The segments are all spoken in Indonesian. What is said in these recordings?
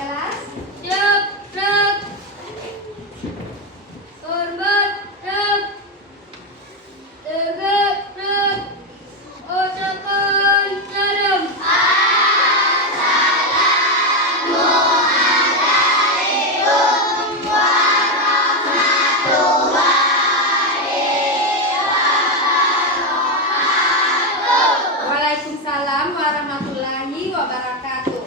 kelas? Siap, gerak. Hormat, gerak. Tegak, gerak. Ucapan salam. Waalaikumsalam warahmatullahi wabarakatuh.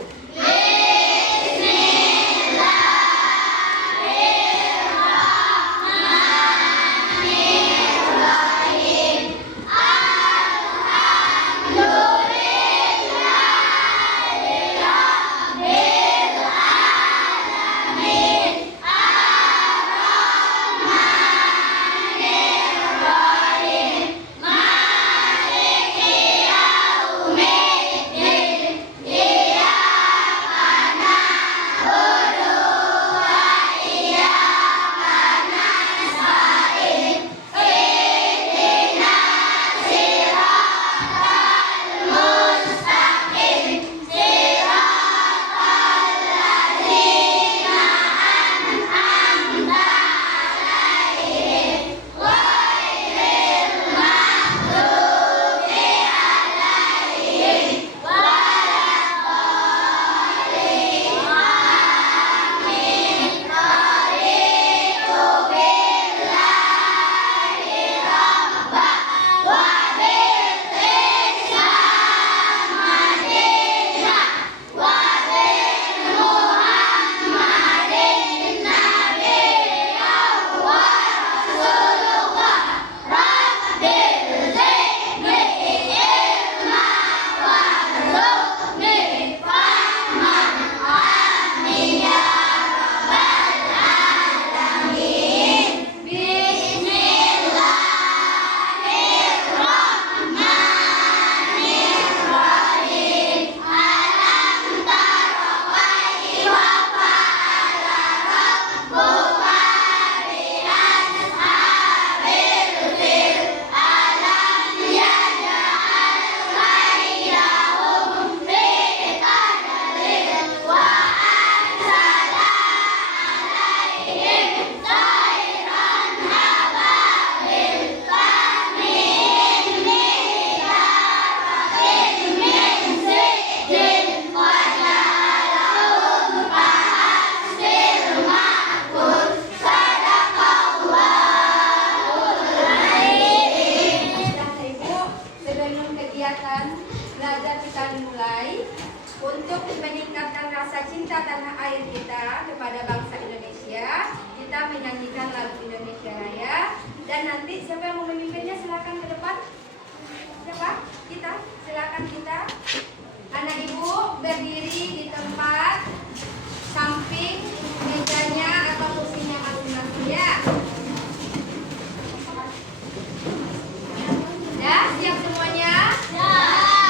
Belajar kita dimulai untuk meningkatkan rasa cinta tanah air kita kepada bangsa Indonesia. Kita menyanyikan lagu Indonesia Raya dan nanti siapa yang mau memimpinnya silakan ke depan. Siapa? Kita. Silakan kita. Anak ibu berdiri di tempat samping mejanya atau kursinya masing-masing ya. Ya, siap semuanya? Siap.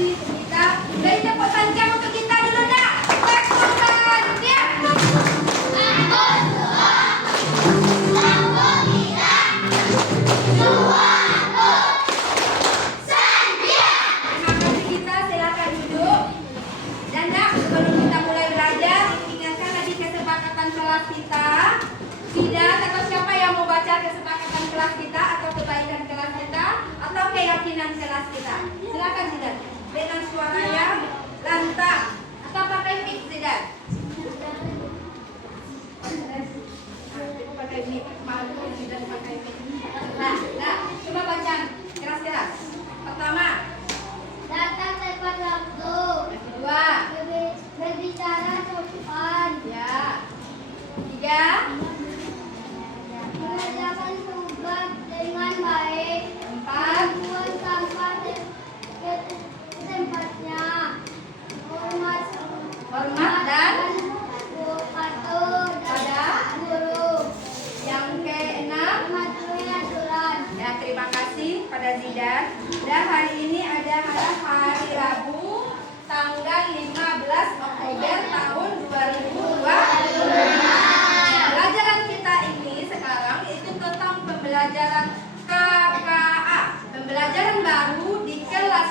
kasih kita. Beri tepuk tangan untuk kita dulu nak. Lakukan dia. Terima kasih kita, silakan duduk. Dan nak, sebelum kita mulai belajar, ingatkan lagi kesepakatan kelas kita. Tidak, atau siapa yang mau baca kesepakatan kelas kita atau kebaikan kelas kita atau keyakinan kelas kita. Silakan Zidan. Dengan suara yang lantang atau pakai mic Zidan. Aku pakai mic, malu Zidan pakai mic. Nah, coba baca keras-keras. Pertama, Datang tepat waktu. yang kedua, Berbicara sopan. ya. Tiga, Mengerjakan tugas dengan baik. empat, Membuang sampah ke tempatnya. Hormat dan patuh pada guru. yang keenam. Mematuhi aturan. Ya, terima kasih pada Zidan. Dan hari ini adalah hari Rabu, tanggal 15 Oktober tahun 2020. Pelajaran kita ini sekarang itu tentang pembelajaran KKA, pembelajaran baru di kelas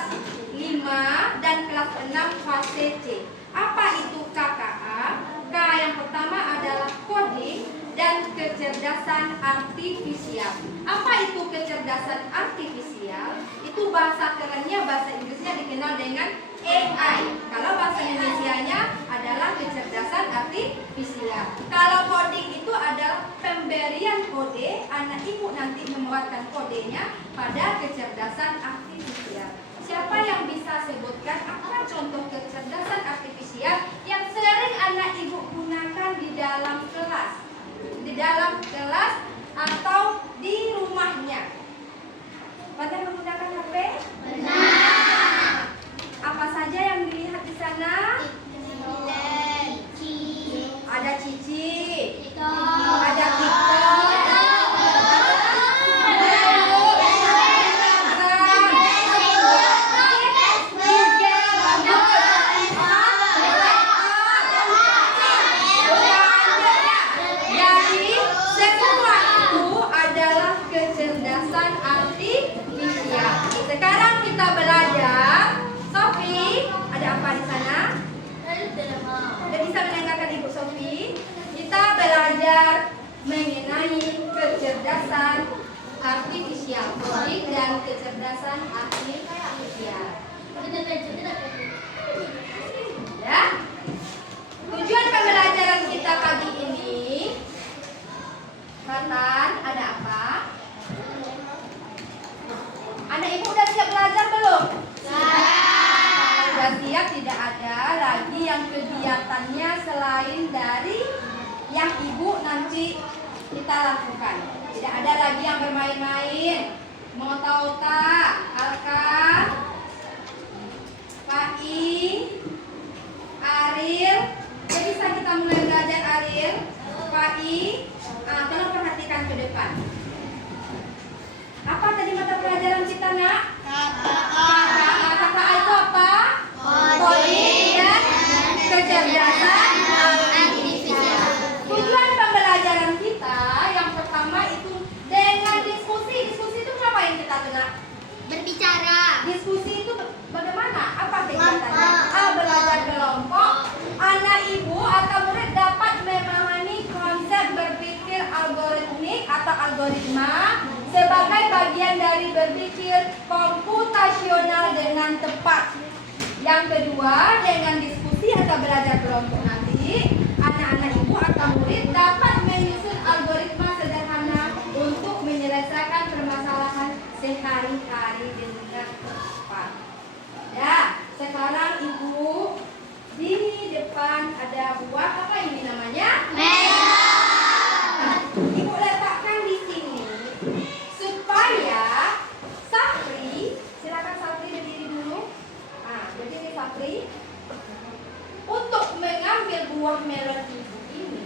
5 dan kelas 6 fase C. Apa itu KKA? K yang pertama adalah coding dan kecerdasan artifisial. Apa itu kecerdasan artifisial? Itu bahasa kerennya, bahasa Inggrisnya dikenal dengan AI. Kalau bahasa Indonesianya adalah kecerdasan artifisial. Kalau coding itu adalah pemberian kode, anak ibu nanti membuatkan kodenya pada kecerdasan artifisial. Siapa yang bisa sebutkan apa contoh kecerdasan artifisial yang sering anak ibu gunakan di dalam kelas? Di dalam kelas atau di rumahnya? Pada menggunakan HP? Benar. Apa saja yang dilihat di sana? Ada Cici, ada TikTok, jadi semua itu adalah kecerdasan artifisial. Sekarang kita belajar. Sofi, ada apa di sana? Anda bisa mendengarkan Ibu Sofi? Kita belajar mengenai kecerdasan artifisial, coding dan kecerdasan artifisial. Ya. Tujuan pembelajaran kita pagi ini, Fatan, ada apa? Anak ibu udah siap belajar belum? Sudah siap, tidak ada lagi yang kegiatannya selain dari yang ibu nanti kita lakukan. Tidak ada lagi yang bermain-main. Mau tahu tak? Alka, Pak I, Ariel. Jadi bisa kita mulai belajar Ariel, Pak I. Tolong perhatikan ke depan. Apa tadi mata pelajaran kita nak? KKA itu apa? Coding dan kecerdasan artifisial. Tujuan pembelajaran kita yang pertama itu dengan diskusi. Diskusi itu apa yang kita kenal? Berbicara. Diskusi itu bagaimana? Apa kegiatannya? Belajar kelompok. Anak ibu atau murid dapat memahami konsep berpikir algoritmik atau algoritma sebagai bagian dari berpikir komputasional dengan tepat. Yang kedua, dengan diskusi atau belajar kelompok nanti, anak-anak ibu atau murid dapat menyusun algoritma sederhana untuk menyelesaikan permasalahan sehari-hari dengan tepat. Ya, sekarang ibu di depan ada buah apa ini namanya? Ibu letakkan di sini supaya Sapri, silakan Sapri berdiri dulu. Berdiri Sapri. Untuk mengambil buah melon ibu ini,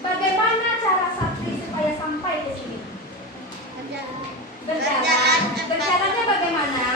bagaimana cara Sapri supaya sampai ke sini? Berjalan. Berjalannya bagaimana?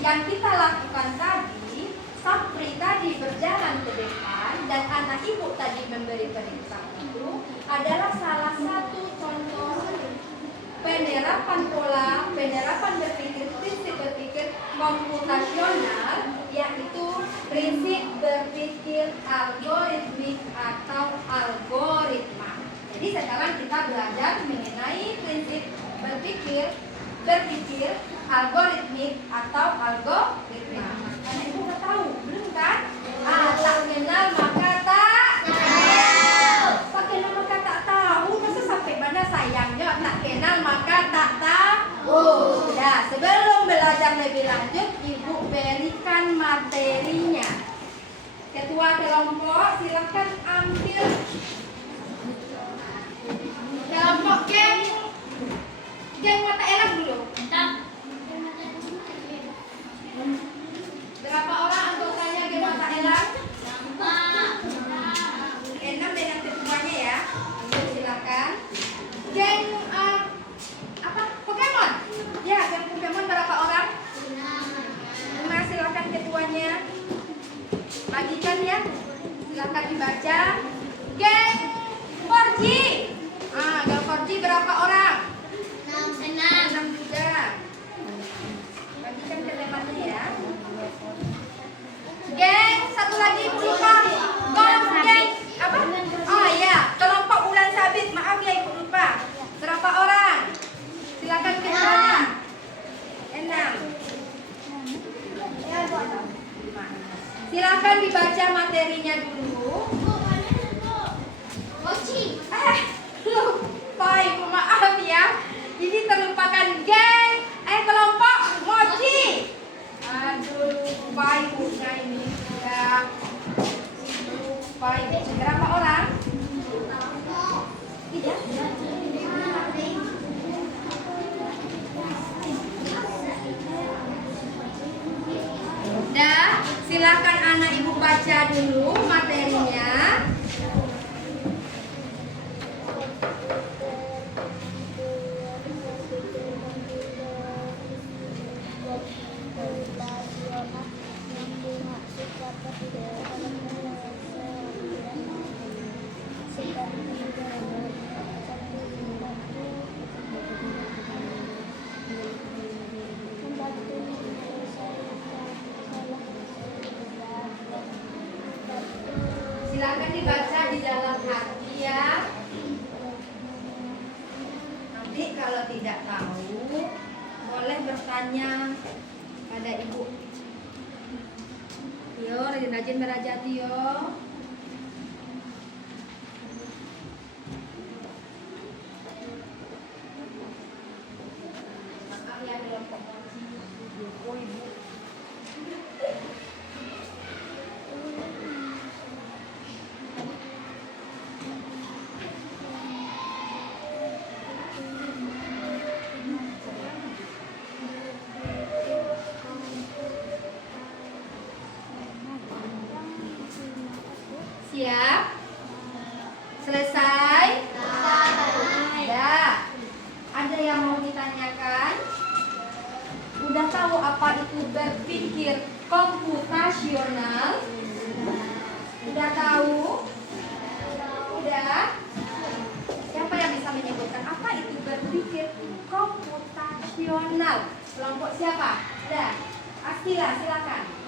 yang kita lakukan tadi, Sapri tadi berjalan ke depan dan anak ibu tadi memberi perintah itu adalah salah satu contoh penerapan pola, penerapan berpikir, prinsip berpikir komputasional, yaitu prinsip berpikir algoritmik atau algoritma. Jadi sekarang kita belajar mengenai prinsip berpikir algoritmik atau algoritma. Karena ibu udah tahu, belum kan? Tak kenal maka tak tahu. Tak kenal maka tak tahu. Masa sampai mana sayangnya tak kenal maka tak tahu. Sudah, sebelum belajar lebih lanjut, ibu berikan materinya. Ketua kelompok silakan ambil kelompok geng mata elang dulu. Berapa orang anggotanya geng mata elang? 6 dengan ketuanya ya. Silakan. Geng Pokemon? Ya, geng Pokemon berapa orang? 5. Silakan ketuanya. Bagikan ya. Silakan dibaca. Geng 4G. Geng 4G berapa orang? 6 juga. Bagikan ke temannya ya. Geng, satu lagi lupa. Geng apa? Oh ya, kelompok bulan sabit. Maaf ya ibu lupa. Berapa orang? Silakan ketuanya. 6. Silakan dibaca materinya dulu. Lupa ibu, maaf ya. Ini terlupakan geng. Kelompok mochi. Aduh, lupa ibunya ini sudah. Lupa ibu. Berapa orang? 3. Dah, silakan anak ibu baca dulu materinya. Silakan dibaca di dalam hati ya. Nanti kalau tidak tahu boleh bertanya pada ibu. Yo, rajin-rajin belajar yo. Maaf ya kelompok mochi. Ibu. Siap? Selesai? Ya. Ada yang mau ditanyakan? Udah tahu apa itu berpikir komputasional? Udah tahu? Udah? Siapa yang bisa menyebutkan apa itu berpikir komputasional? Kelompok siapa? Udah. Askila, silakan.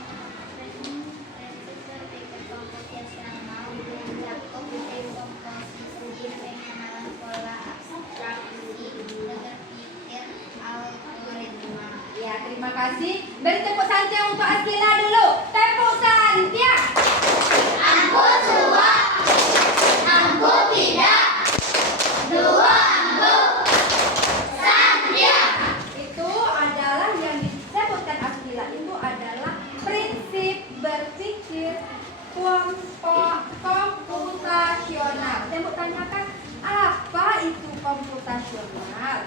Ya, terima kasih. Beri tepuk tangan untuk Askila dulu. Tepuk tangan. Aku suka, aku tidak, dua aku Sandria. Itu adalah yang disebutkan Askila. Itu adalah prinsip berpikir komputasional. Saya mau tanyakan, apa itu komputasional?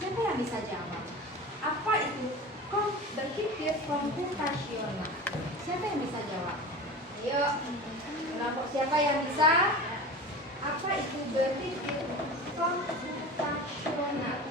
Siapa yang bisa jawab? Apa itu berpikir komputasional? Siapa yang bisa jawab? Ayo, kelompok siapa yang bisa? Apa itu berpikir komputasional?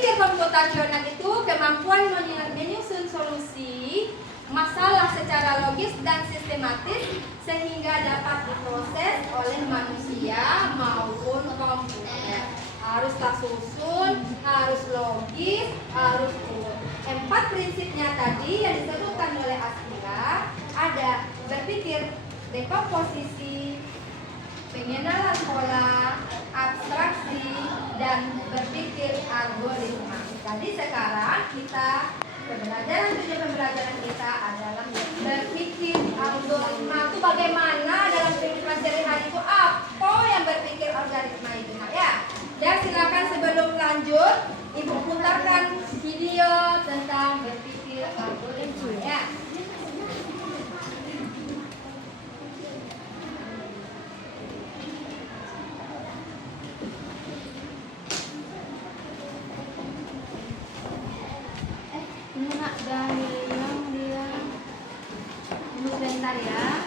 Berpikir komputasional itu kemampuan menyusun solusi masalah secara logis dan sistematis sehingga dapat diproses oleh manusia maupun komputer. Harus tersusun, harus logis, harus urut. 4 prinsipnya tadi yang disebutkan oleh Askira ada berpikir dekomposisi, pengenalan pola, abstraksi, dan berpikir algoritma. Jadi sekarang kita tujuan pembelajaran kita adalah berpikir algoritma. Itu bagaimana dalam kehidupan sehari-hari itu apa yang berpikir algoritma itu, nah, ya. Dan silakan sebelum lanjut, Ibu putarkan video tentang berpikir algoritma, ya. Dan hilang dia. Tunggu sebentar ya.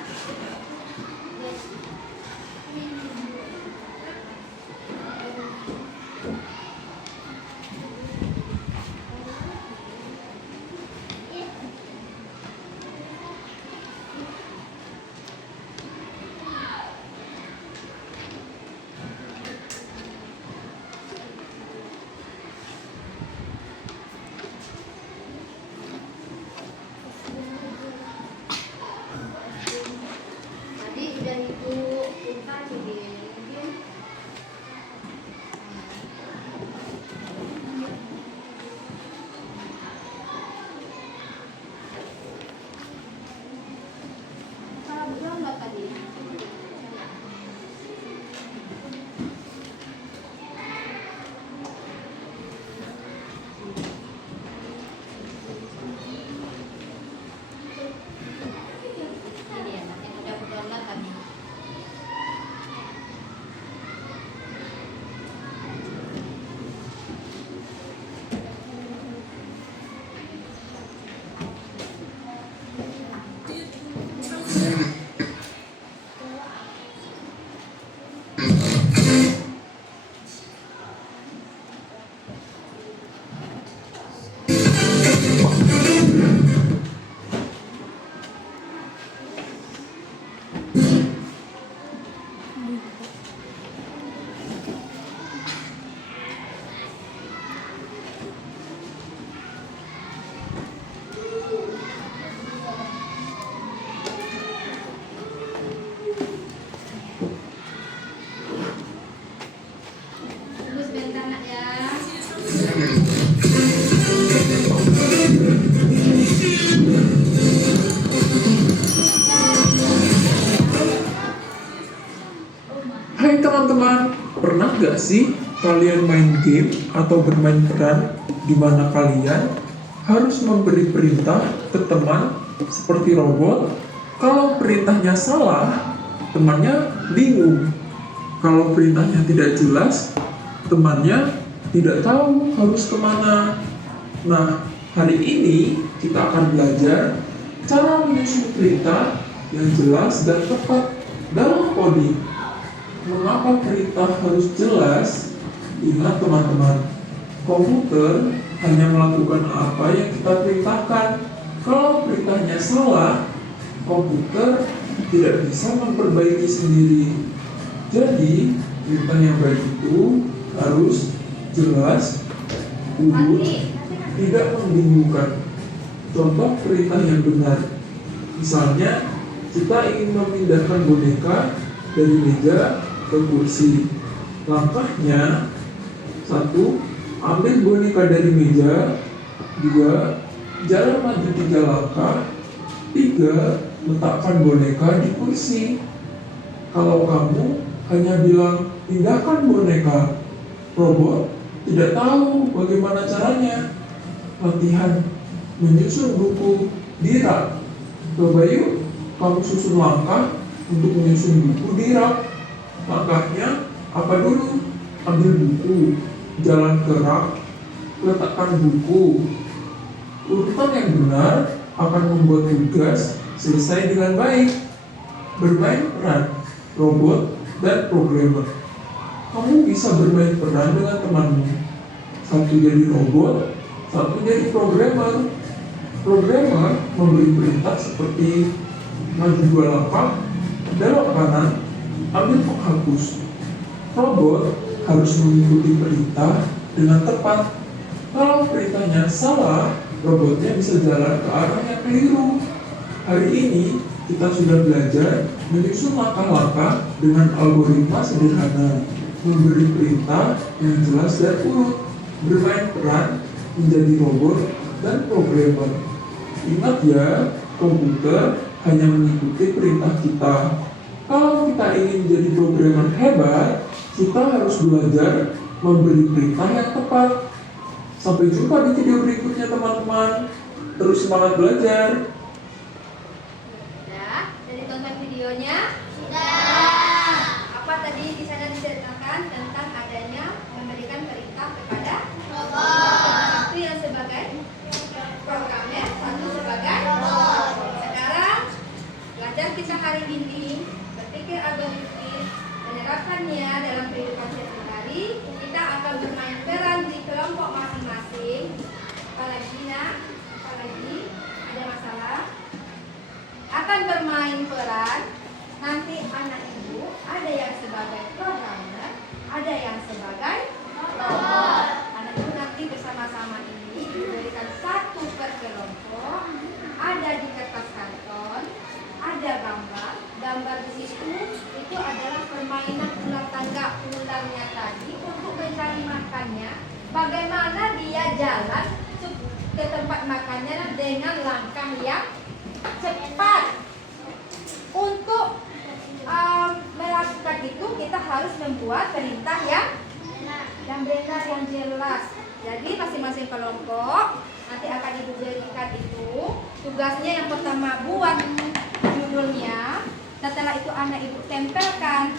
Hai teman-teman, pernah gak sih kalian main game atau bermain peran di mana kalian harus memberi perintah ke teman seperti robot? Kalau perintahnya salah, temannya bingung. Kalau perintahnya tidak jelas, temannya tidak tahu harus kemana. Nah, hari ini kita akan belajar cara menyusun perintah yang jelas dan tepat dalam coding. Mengapa perintah harus jelas? Ingat teman-teman, komputer hanya melakukan apa yang kita perintahkan. Kalau perintahnya salah, komputer tidak bisa memperbaiki sendiri. Jadi, perintah yang baik itu harus jelas, urut, tidak membingungkan. Contoh perintah yang benar. Misalnya, kita ingin memindahkan boneka dari meja ke kursi. Langkahnya: 1. Ambil boneka dari meja. 2. Jalan maju 3 langkah. 3. Letakkan boneka di kursi. Kalau kamu hanya bilang pindahkan boneka, robot tidak tahu bagaimana caranya. Latihan menyusun buku di rak. Coba yuk kamu susun langkah untuk menyusun buku di rak. Langkahnya apa dulu? Ambil buku, jalan ke rak, letakkan buku. Urutan yang benar akan membuat tugas selesai dengan baik. Bermain peran robot dan programmer. Kamu bisa bermain peran dengan temanmu. 1. Satu jadi robot, satu jadi programmer. Programmer memberi perintah seperti maju 2 langkah, belok kanan, ambil penghapus. Robot harus mengikuti perintah dengan tepat. Kalau perintahnya salah, robotnya bisa jalan ke arah yang keliru. Hari ini kita sudah belajar menyusun langkah-langkah dengan algoritma sederhana, memberi perintah yang jelas dan urut, bermain peran menjadi robot dan programmer. Ingat ya, komputer hanya mengikuti perintah kita. Kalau kita ingin menjadi programmer hebat, kita harus belajar memberi perintah yang tepat. Sampai jumpa di video berikutnya teman-teman. Terus semangat belajar. Sudah, jadi tonton videonya. Sudah. Apa tadi di sana diceritakan tentang adanya memberikan perintah kepada Robot. satu yang sebagai programmer, satu sebagai Robot. Sekarang belajar kita hari ini berpikir algoritmis, menerapkannya dalam kehidupan sehari-hari. Kita akan bermain peran di kelompok masing-masing. Apalagi nak, apalagi ada masalah. Akan bermain peran. Nanti anak ibu ada yang sebagai programmer, ada yang sebagai robot. Anak ibu nanti bersama-sama ini diberikan satu per kelompok. Ada di kertas karton, ada gambar di situ. Itu adalah permainan ular tangga. Ularnya tadi untuk mencari makannya. Bagaimana dia jalan ke tempat makannya dengan langkah yang cepat. Untuk melakukan itu kita harus membuat perintah yang benar, yang jelas. Jadi masing-masing kelompok nanti akan ibu berikan itu. Tugasnya yang pertama buat judulnya. Setelah itu anak ibu tempelkan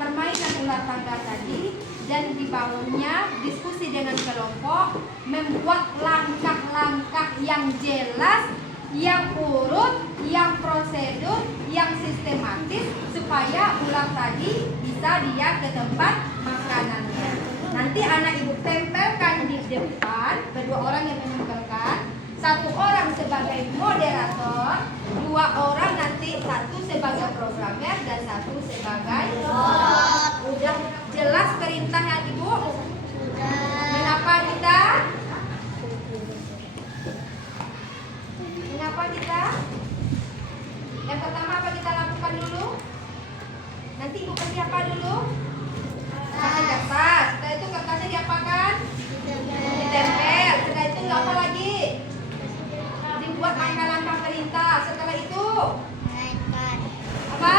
permainan ular tangga tadi, dan di bawahnya diskusi dengan kelompok, membuat langkah-langkah yang jelas, yang urut, yang prosedur, yang sistematis, supaya ular tadi bisa dia ke tempat makanannya. Nanti anak ibu tempelkan di depan, berdua orang yang menempelkan, satu orang sebagai moderator, 2 orang nanti, satu sebagai programmer dan satu sebagai robot. Udah jelas perintahnya ibu? Mengapa kita? Yang pertama apa kita lakukan dulu? Nanti ibu kasih apa dulu? Kasih kertas. Setelah itu kertasnya diapakan? Ditempel. Setelah itu apa lagi? Dibuat langkah-langkah perintah. Setelah itu apa?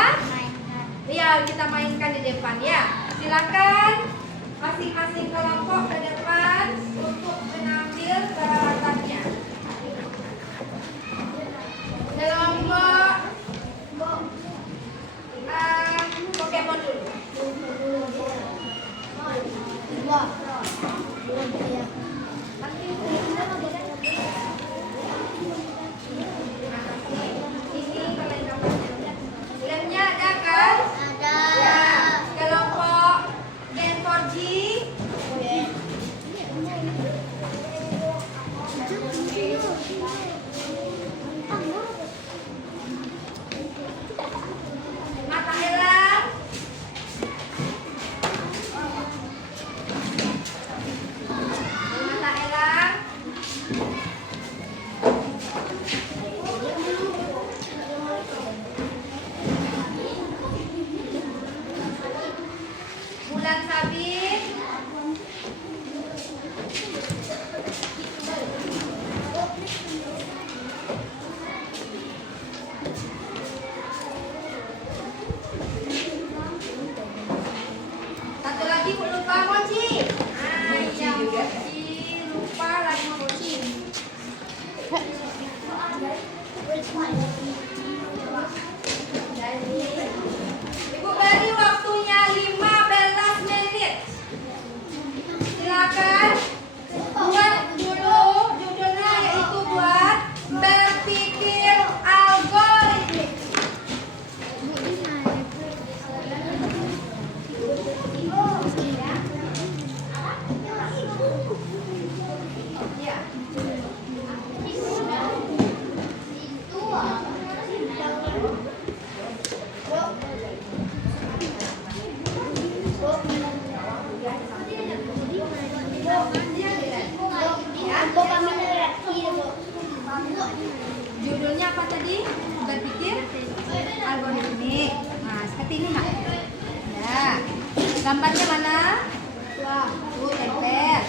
Iya, kita mainkan di depan ya. Silakan masing-masing kelompok ke depan untuk mengambil peralatannya. Kelompok Pokemon dulu. Lemnya ada kan? Ada. Ya. Kelompok Gen 4G. Gambarnya mana? Wah, tuh tempel.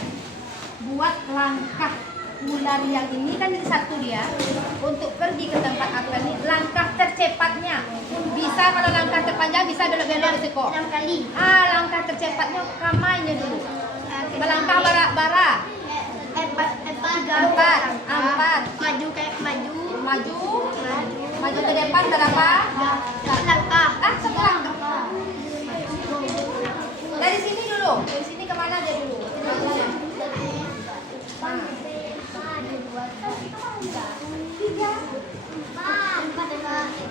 Buat langkah ular yang ini kan ini satu dia. Untuk pergi ke tempat apa nih? Langkah tercepatnya. Bisa kalau langkah terpanjang bisa belok-belok risiko. 6 kali. Langkah tercepatnya kamainya dulu. Melangkah bara-bara. Empat. Maju kayak maju. Maju ke depan berapa? Langkah. Satu langkah. Dari sini dulu. Dari sini kemana dia dulu? Tiga.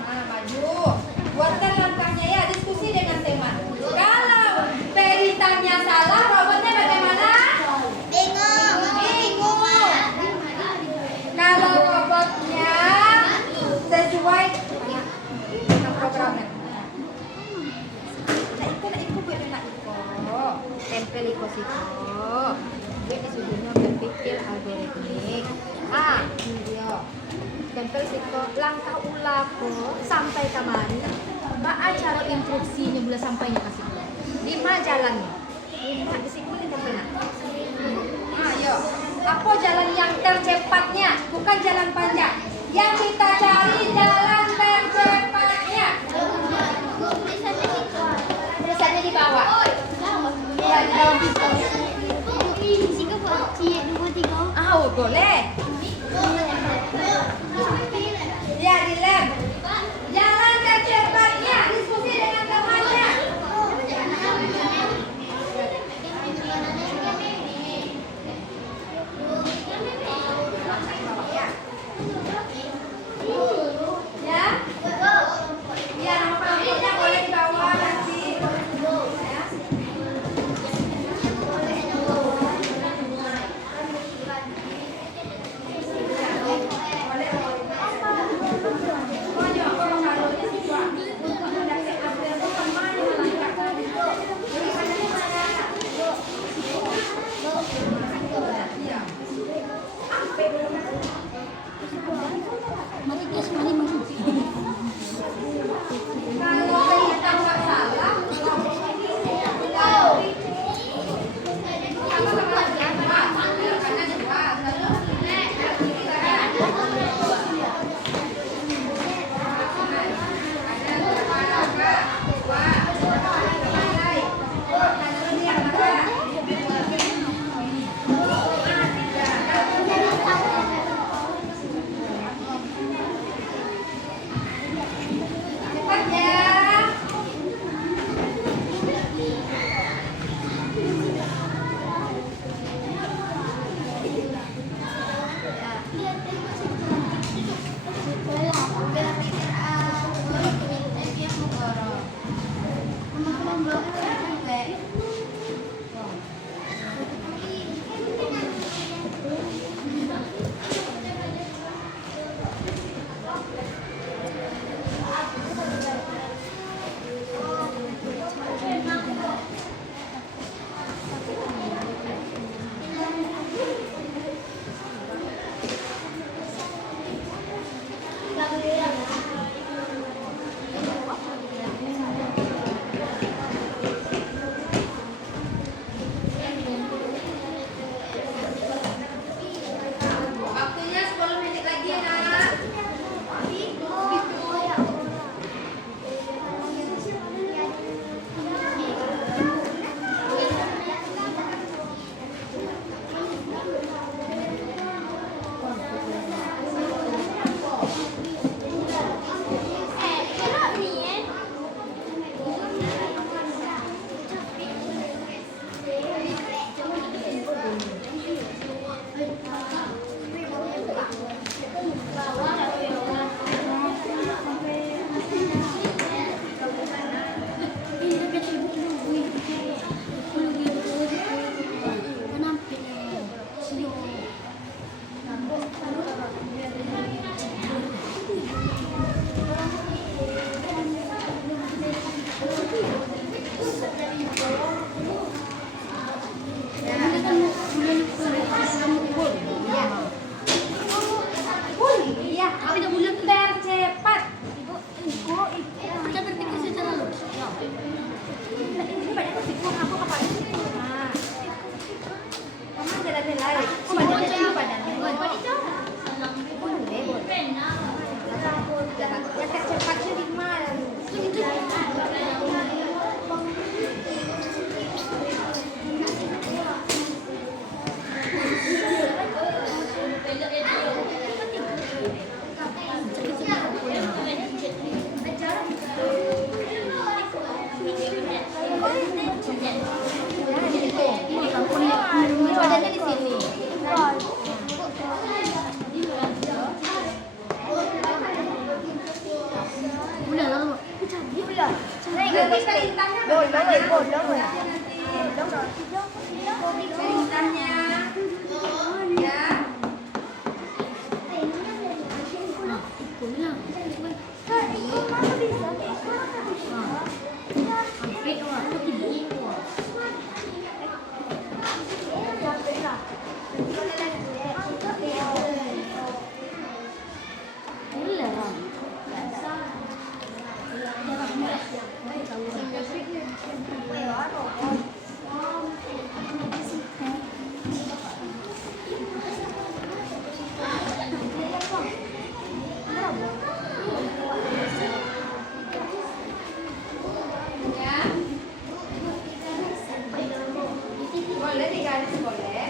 Maju. Buatkan langkahnya ya. Diskusi dengan teman. Kalau peritannya salah, robotnya bagaimana? Bingung. Kalau robotnya sesuai dengan programnya. Nak ikut buat nak ikut. Tempel ikut situ. Buat disuruhnya berpikir algoritmik. Ini dia. Tempel situ langkah ulang sampai kemari. Baca cara instruksinya boleh sampainya kasih. 5 jalannya. 5 di situ di tempel. Ayo. Apa jalan yang tercepatnya? Bukan jalan panjang. Yang kita cari jalan tercepatnya. Tulisannya di bawah. Ya, di bawah pisau. Boleh. Ya, di lem. Jalan tercepatnya. Diskusi dengan temannya. Ya. Ya, nama pamritnya boleh dibawa nanti. Ya. Nanti perintahnya bagaimana? Perintahnya ya. Boleh digaris boleh.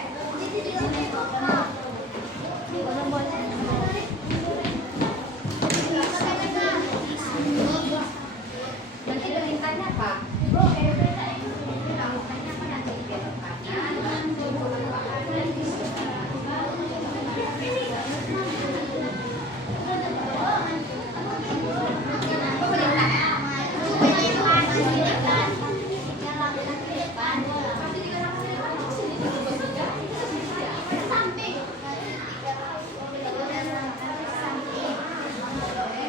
Nanti perintahnya apa? Perintahnya apa nanti belok kanan. Apa perintahnya?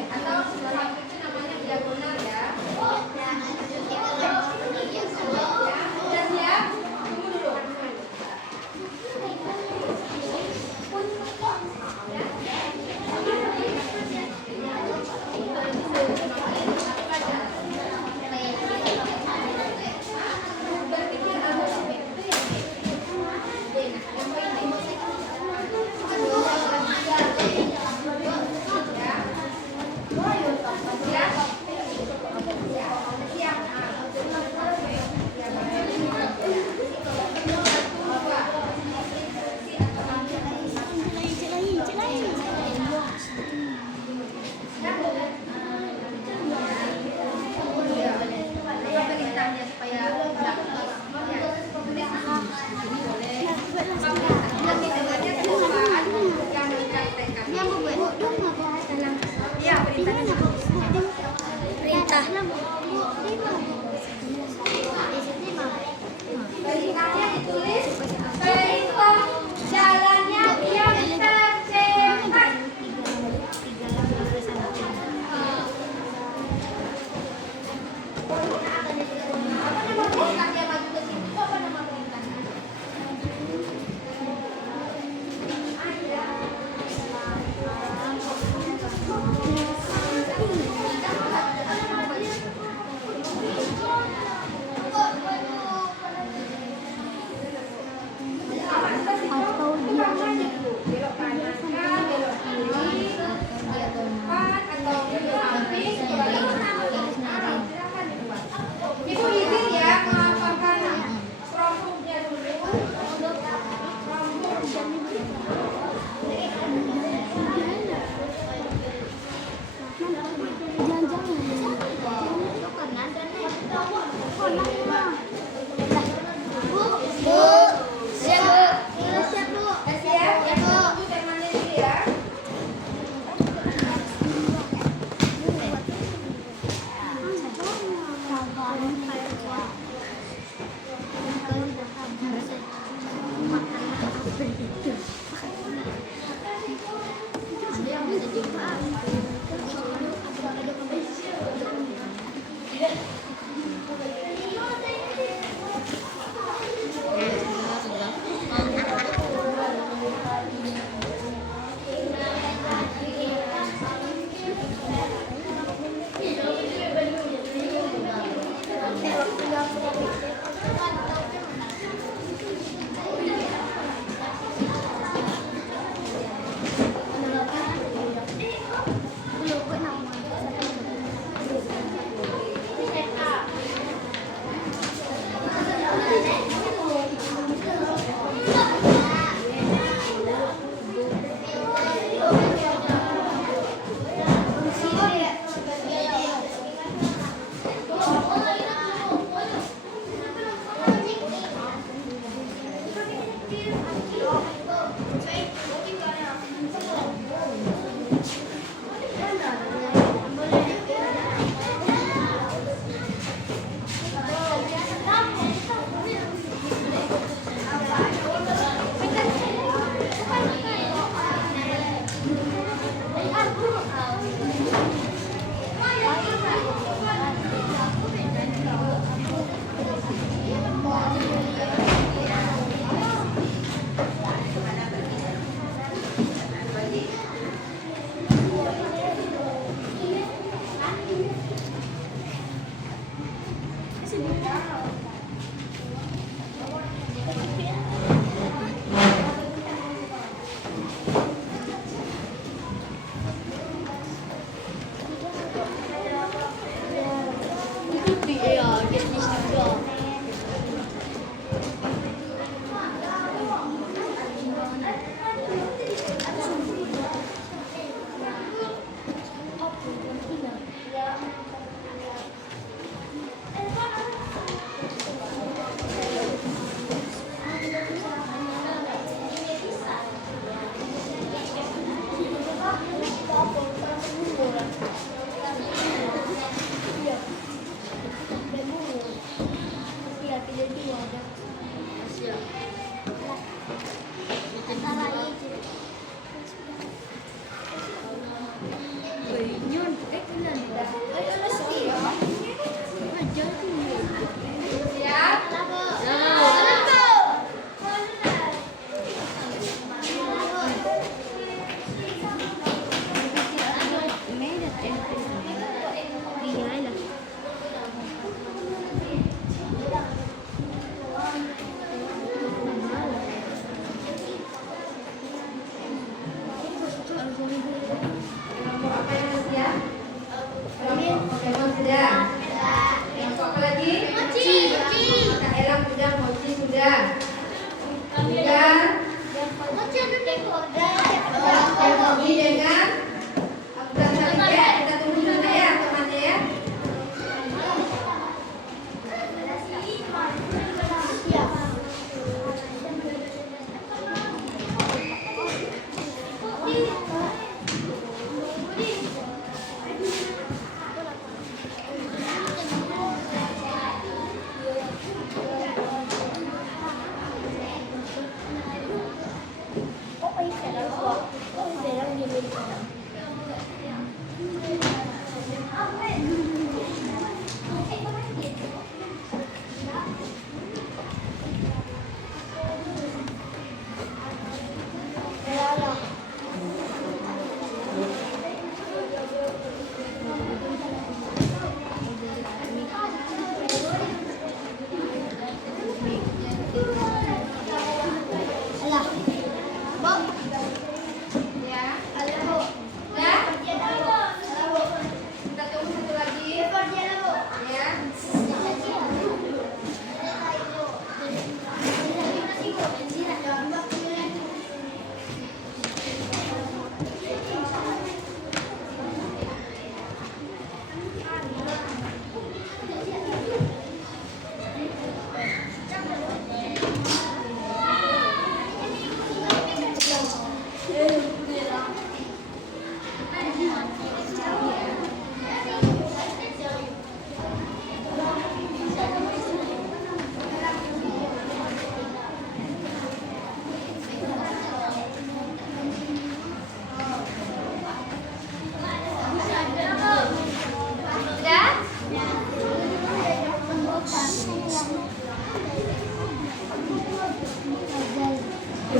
Atau samping itu namanya diagonal ya. Udah siap? Tunggu dulu. Perintahnya supaya iya perintahnya perintahnya ditulis perintah jalannya yang tercepat. Apa nama perintahnya maju ke situ? Apa nama perintahnya? Belok kanan kah, belok kiri, depan atau samping, silakan dibuat. Ibu izin ya menghafalkan promptnya dulu. Udah siap? Ya, tunggu temanya dulu ya.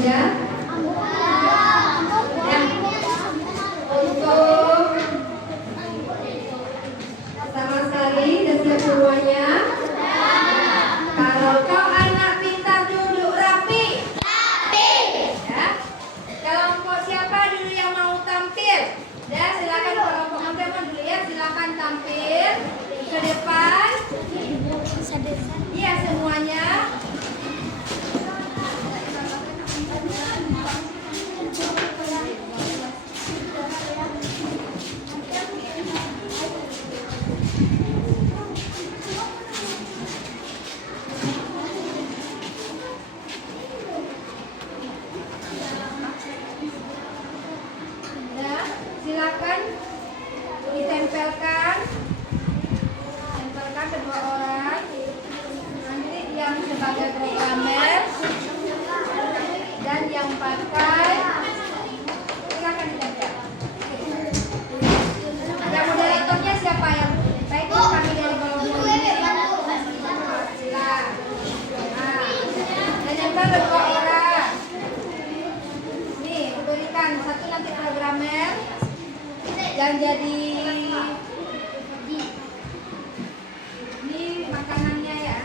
Ya. Untuk sama sekali dan siap semuanya. Kalau kau anak pintar duduk rapi. Ya. Kelompok siapa dulu yang mau tampil? Ya, silakan kelompok teman-teman dulu ya, silakan tampil ke depan. Iya semuanya. Silakan ditempelkan kedua orang, nanti yang sebagai programmer dan yang pakai silakan ditempel. Yang moderatornya siapa yang baik? Kami dari Golongan ini. Silakan. Dan nempel kedua orang. Nih, berikan satu nanti programmer yang jadi ini makanannya ya.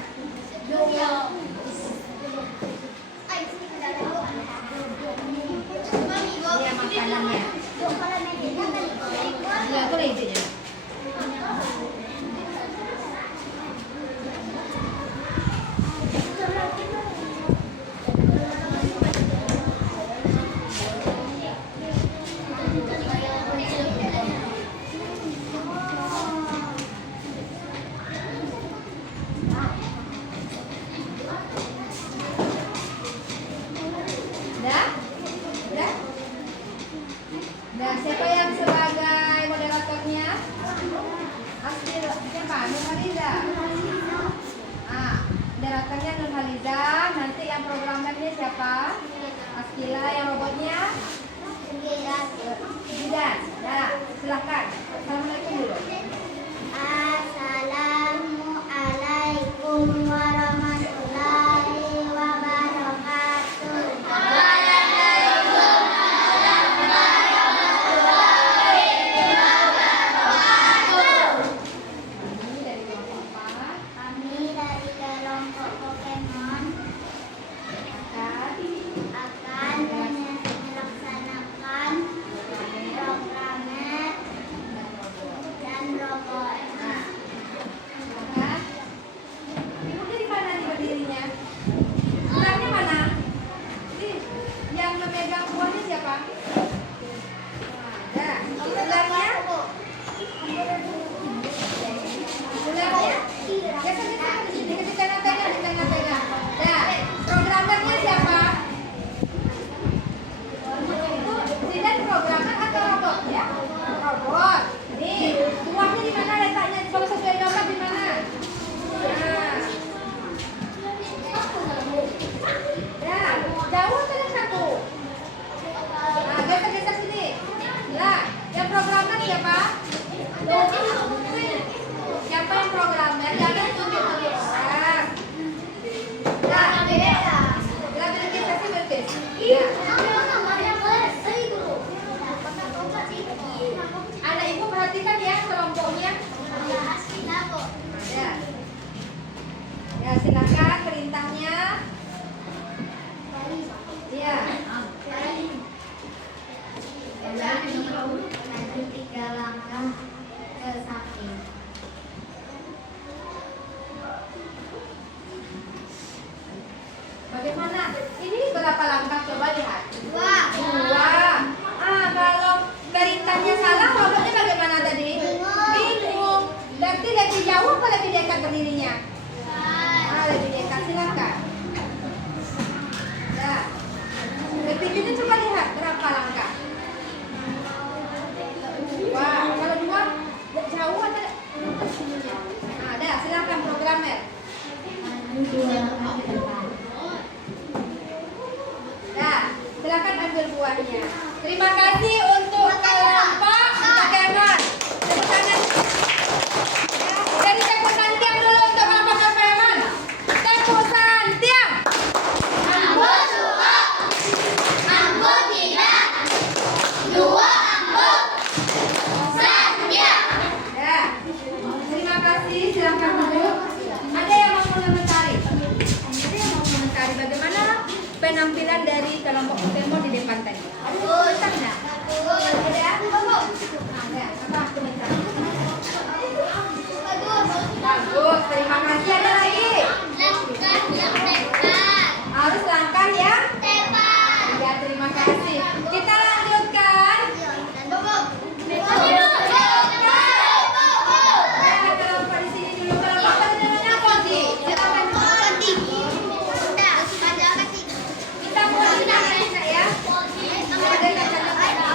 Ini makanannya. Ya, aku idenya. Nah, siapa yang sebagai moderatornya? Asli siapa? Nurhaliza. Moderatornya Nurhaliza. Nanti yang programmernya siapa? Askila. Yang robotnya? Jidan. Nah, silakan. Assalamualaikum dulu. Assalamualaikum warahmatullahi wabarakatuh. Kami dari kelompok Pokemon akan melaksanakan programmer dan robot. Ibu dari mana nih berdirinya? Ularnya mana? Nih, yang memegang buahnya siapa? Ada. Ularnya? Ularnya? Di tengah-tengah. Nah, programmernya siapa? Itu Zidan programmer atau robot ya? Robot. Nih, buahnya di mana letaknya? Kalau sesuai gambar di mana? Nah. Ya, jauh atau satu? Nah, geser sini. Nah, yang programmer siapa? Siapa yang programmer? Jangan tunjuk orang. Nah, bergeser. Anak ibu perhatikan ya kelompoknya. Ya. Ya, silakan perintahnya. Iya. Maju 3 langkah ke samping. Bagaimana? Ini berapa langkah? Coba lihat. 2. Kalau perintahnya salah, robotnya bagaimana tadi? Bingung. Berarti lebih jauh apa lebih dekat berdirinya? Lebih dekat. Silakan. Ya. Berpikirnya coba lihat berapa langkah. Wah, kalau 2 jauh atau? Ada. Silakan programmer. Maju 2 langkah ke depan. Nah, silakan ambil buahnya. Terima kasih untuk kelompok Pokemon. Tepuk tangan. Ya, dari tepuk tangan dulu untuk kelompok kelompok Pokemon di depan tadi? Bisa nggak? Ada? Ada. Apa? Bentar. Bagus, terima kasih. Ada lagi? Harus langkah yang tepat. Ya, terima kasih. Kita lanjutkan. Kelompok di sini dulu. Kelompok di namanya Podi. Silakan. Kita mulai dengan Kak ya. Ada kacamata.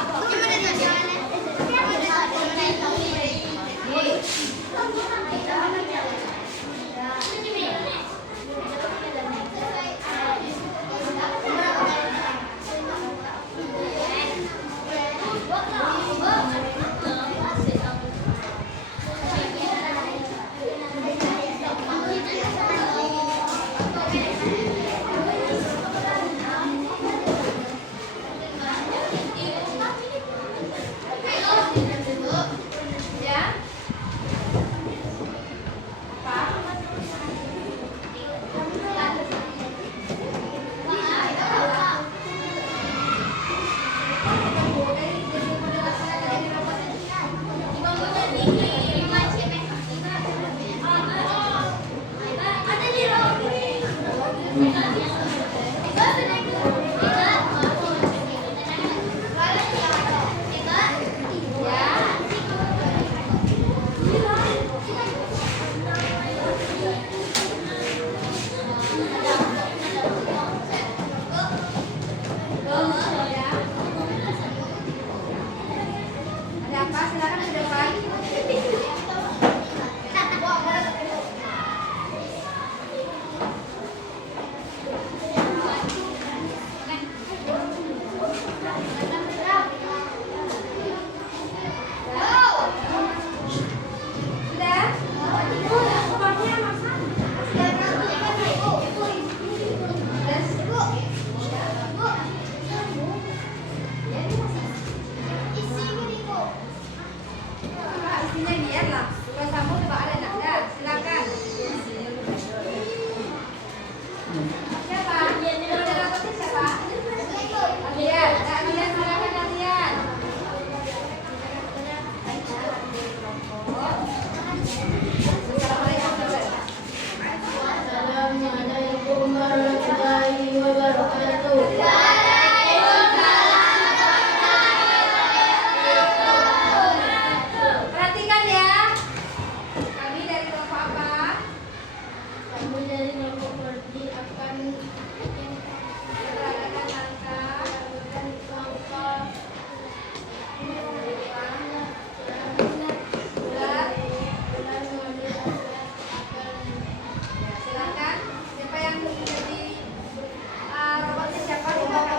Ya. Ada apa? Silakan ke depan. Sudah? Isinya biarlah. Kalau kamu coba ada enggak? Ada. Silakan. Siapa? Ada dapetnya siapa? Adian. Adian, silakan Adian. Assalamualaikum warahmatullahi wabarakatuh. Perhatikan ya. Kami dari kelompok apa? Kami dari kelompok Perdi akan Perhatikan langkah dan kelompok bulat. Ya, silakan. Siapa yang jadi robotnya siapa? Di belakang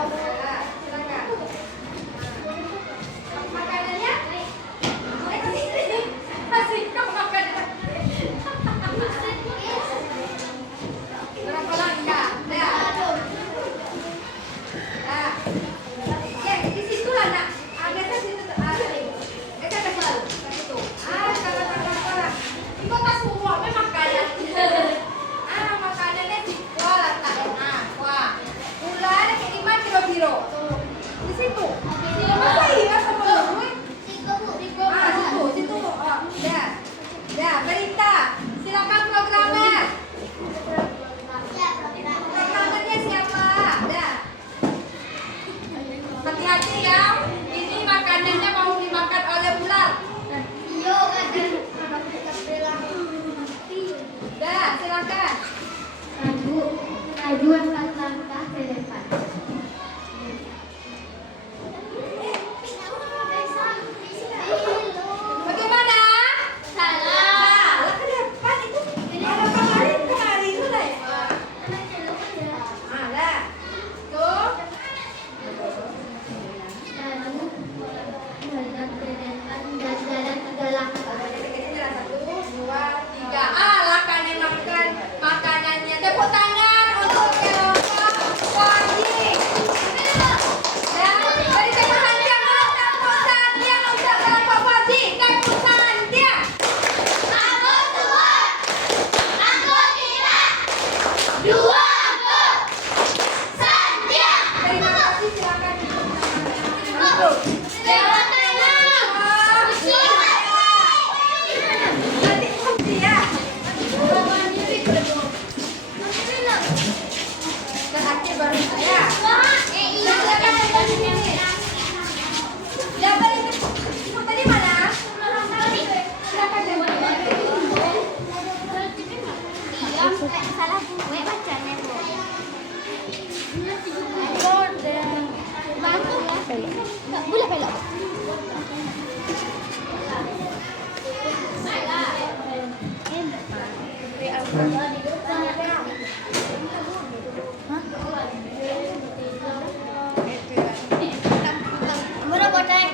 Berapa teh?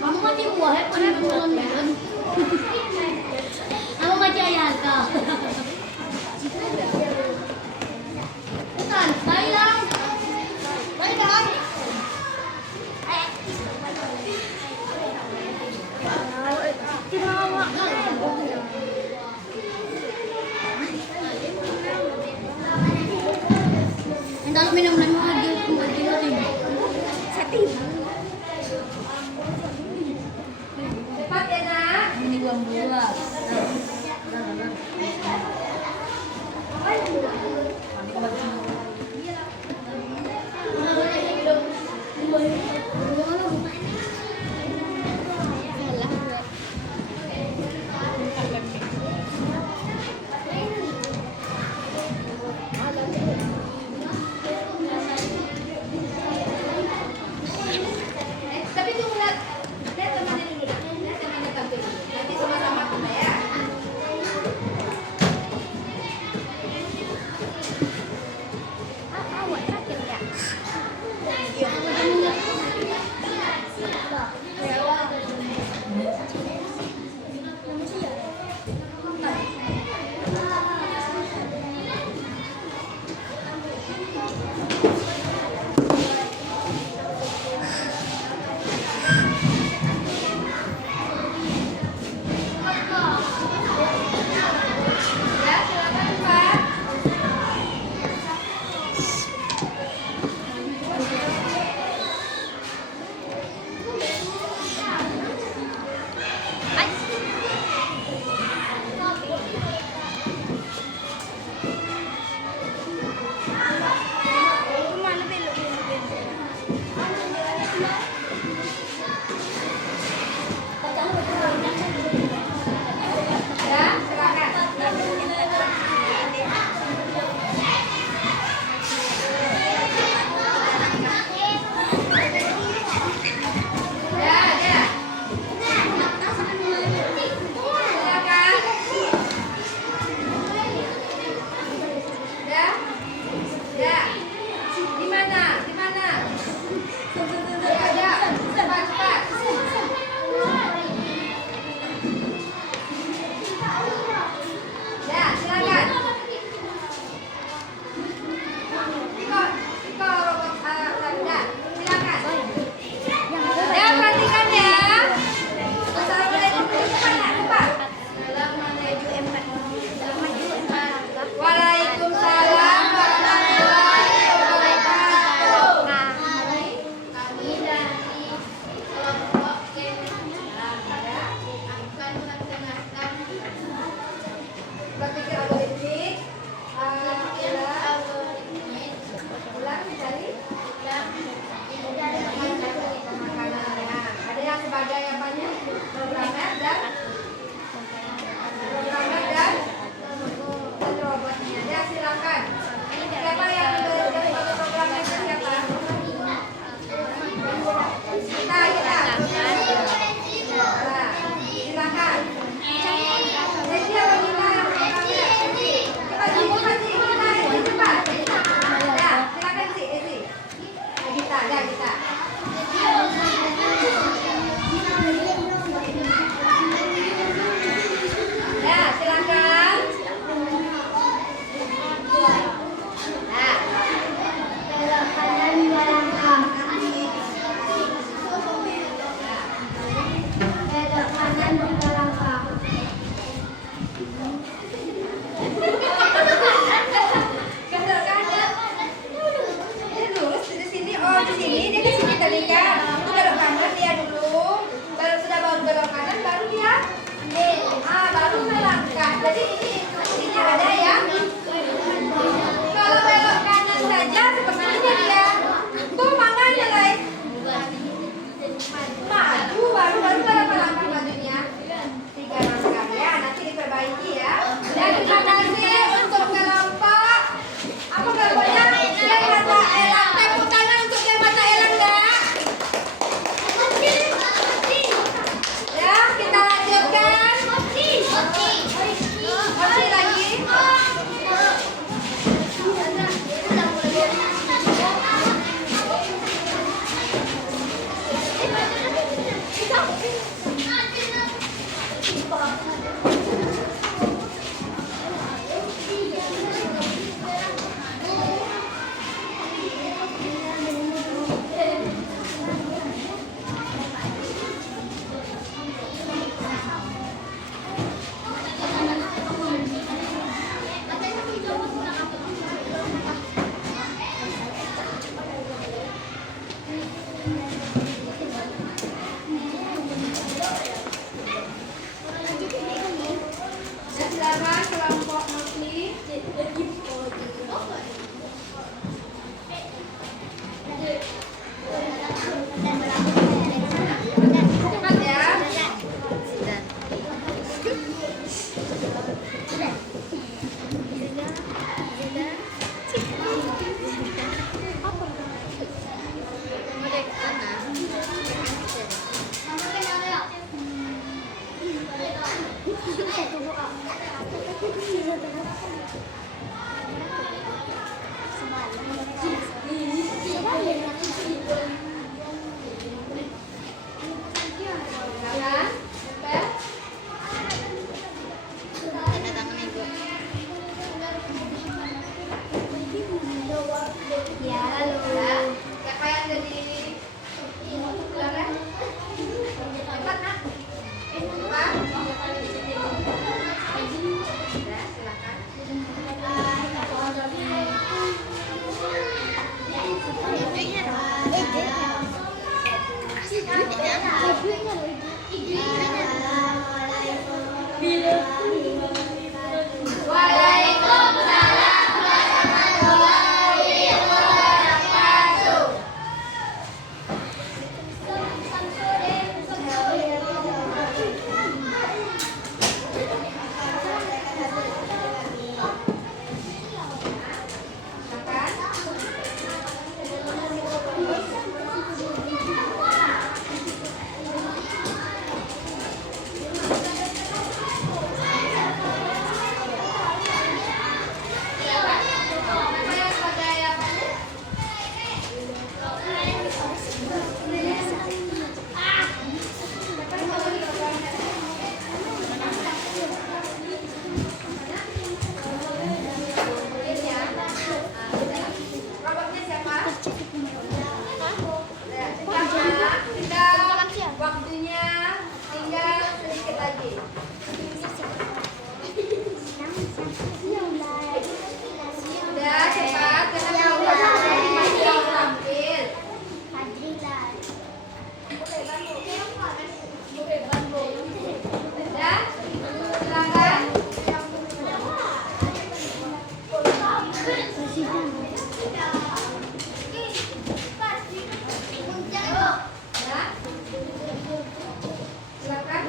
Kamu mati buah ya, pernah pulang belum? Kamu mati ayah kau. Bukan, Thailand. Thailand. Dalam minum lagi, Cepat ya nak. ini buah-buah. Tapi tunggu lihat temannya dulu dah. Lihat temannya tampil dulu. Nanti sama-sama kita ya. Awak sakit ya? Ya, silakan Pak. Ya, silakan. Ya, ya. Silakan. Ya. Ya. Di mana? Di mana? Ya, ya. Cepat, cepat. Ya, silakan. Iko robot Landa. Silakan. Ya, perhatikan ya. Assalamualaikum. Cepat, cepat. Waalaikumsalam warahmatullahi wabarakatuh. Kami dari kelompok akan melaksanakan berpikir algoritmik. Ulang dari makanannya. Ada yang sebagai apanya? Programmer dan robotnya. Ya, silakan. Siapa yang dari programmer itu siapa? Kita. Nah, silakan. Jadi apa kita yang programmer? Cepat sih. Cepat. Ya, silakan sih, Ezi. Kita. Ya, silakan. Nah, Belok kanan 2 langkah. Belok kanan 3 langkah. kanan. Dia lurus di sini. Oh, di sini. Dia ke sini tadi kan. Itu belok kanan dia dulu. Baru belok kanan baru dia. Baru melangkah. Jadi ini ada ya. Kalau belok kanan saja sepertinya dia. Tuh mana nilai? Maju baru berapa langkah majunya? 3 langkah ya. Nanti diperbaiki ya. Dan terima kasih untuk kelompok. Apa kelompoknya? Yang mata elang. Tepuk tangan untuk yang mata elang enggak? Ya, kita lanjutkan. Dan silakan kelompok muslim. Cepat ya. Silakan. Cepet. Ya, halo. Siapa yang jadi silakan. Cepat nak. Cepat. Ya, silakan. Waalaikumsalam warahmatullahi wabarakatuh. Robotnya siapa? Kita waktunya tinggal sedikit lagi. Udah cepat, karena kalau masih mau tampil. Udah, silakan. Ya. Silakan.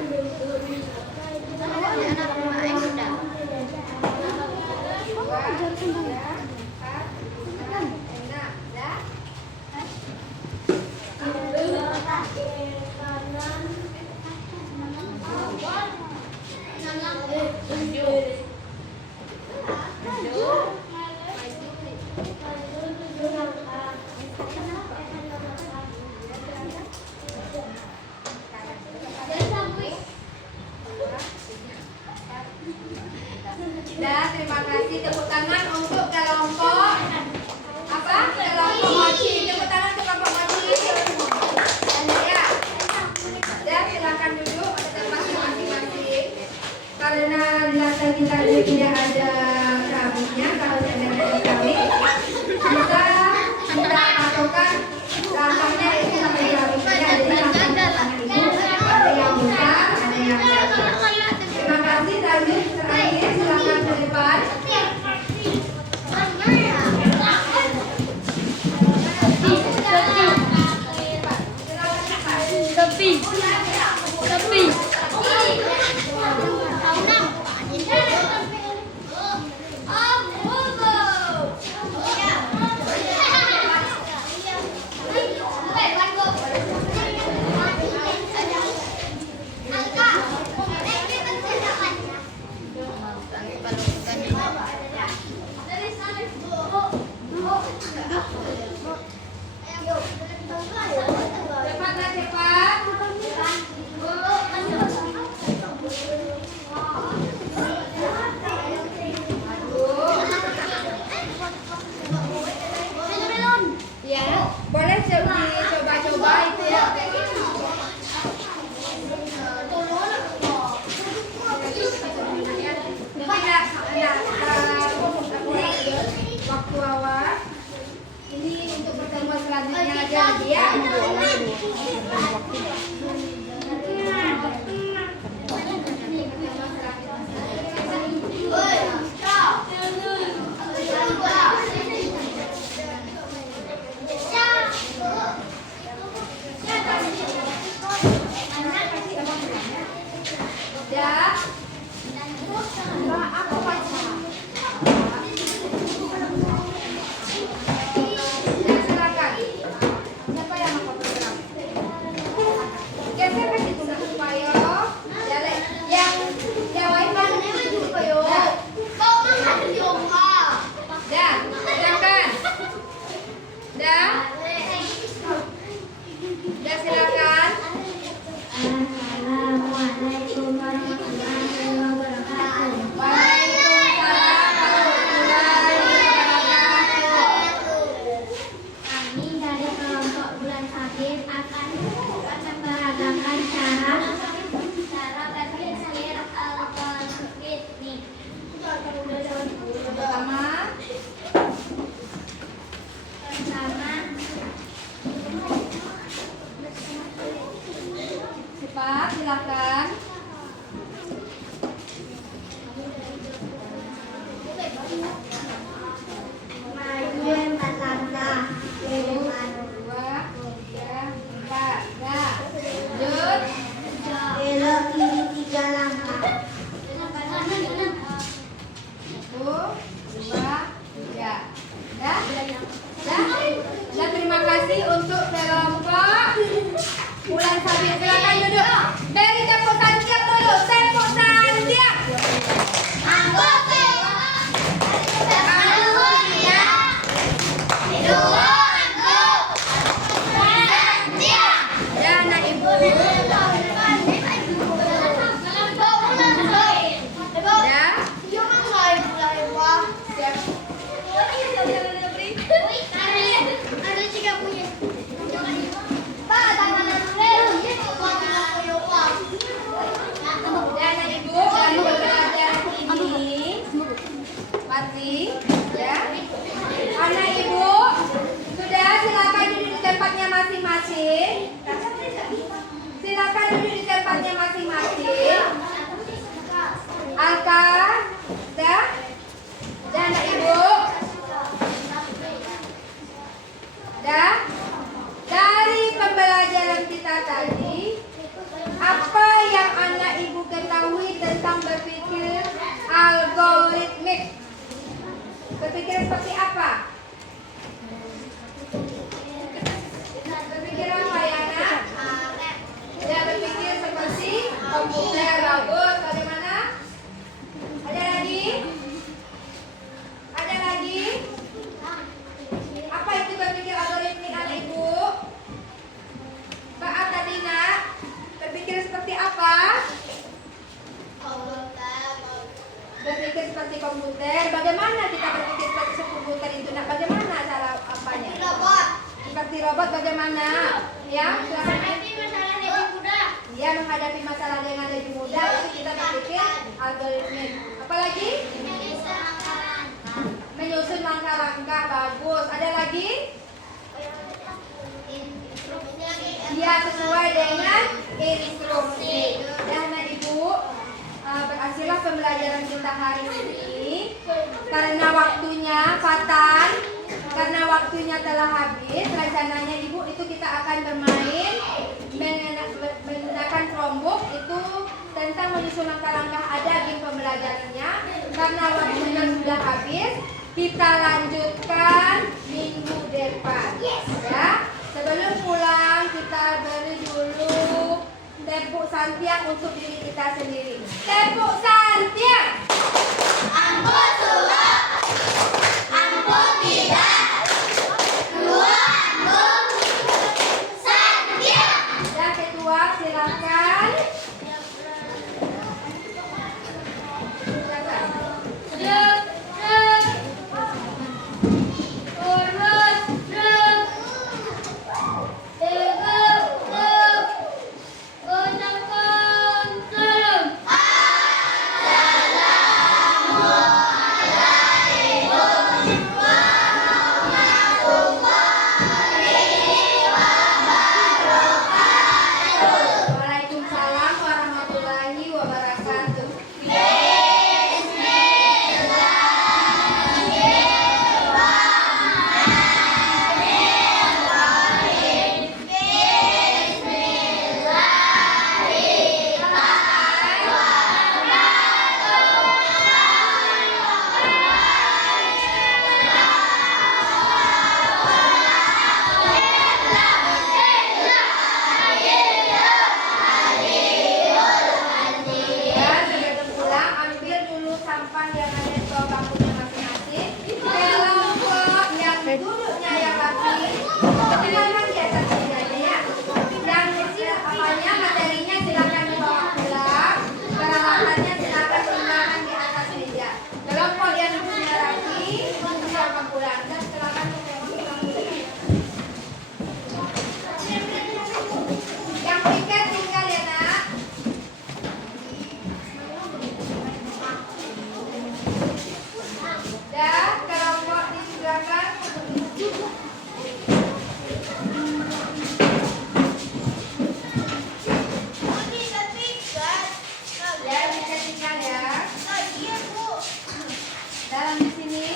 Dan terima kasih, tepuk tangan untuk kelompok apa? Kelompok mochi. Tepuk tangan untuk kelompok mochi. Ya. Dan silakan duduk pada tempatnya masing-masing. Karena di latar kita tidak ada keramiknya, kalau tidak ada keramik, kita patokan langkahnya itu sampai keramiknya. Jadi langkah tangan ibu ada yang besar, ada yang kecil. Terima kasih. Lanjut terakhir, silakan ke depan. Berpikir seperti apa? Berpikir apa ya nak? Ya, berpikir seperti komputer. Bagus. Bagaimana? Ada lagi? Ada lagi? Apa itu berpikir algoritmik anak ibu? Mbak tadi nak, berpikir seperti apa? Berpikir seperti komputer. Bagaimana kita berpikir seperti komputer itu nak? Bagaimana cara apanya? Seperti robot bagaimana? Ya, dia menghadapi masalah dengan lebih mudah. Itu kita berpikir algoritmik. Apalagi? Menyusun langkah-langkah. Bagus. Ada lagi? Dia sesuai dengan instruksi. Dan anak ibu, berhasillah pembelajaran kita hari ini. Karena waktunya Fatan, karena waktunya telah habis, rencananya ibu itu kita akan bermain menggunakan Chromebook itu tentang menyusun langkah-langkah ada di pembelajarannya. Karena waktunya sudah habis, kita lanjutkan minggu depan. Ya, sebelum pulang kita beri dulu tepuk santiang untuk diri kita sendiri. Tepuk santiang. Ampun suruh, ampun tidak, dua ampun, santiang. Dan ketua silakan. Waalaikumsalam warahmatullahi wabarakatuh. Ya, sebelum pulang ambil dulu sampah yang ada di bawah bangkunya masing-masing. Kelompok yang duduknya yang rapi, tinggalkan di atas mejanya ya. Yang kecil apanya materinya silakan dibawa pulang, peralatannya silakan tinggalkan di atas meja. Kelompok yang duduknya rapi, silakan pulang dan silakan ke kelompok yang piket tinggal ya nak. Dan kelompok di belakang ya piket tinggal ya. Dalam di sini.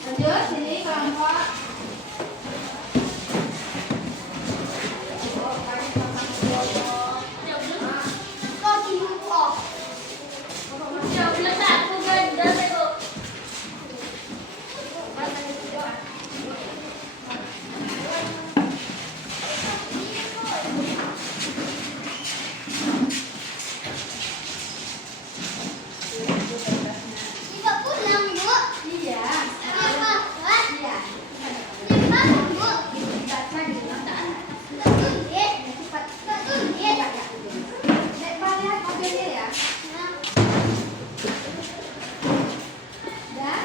Lanjut sini kelompok. Oh, kami pasang kelompok. Iya. Iya. Baca di mata. Nek lihat mobilnya ya. Dan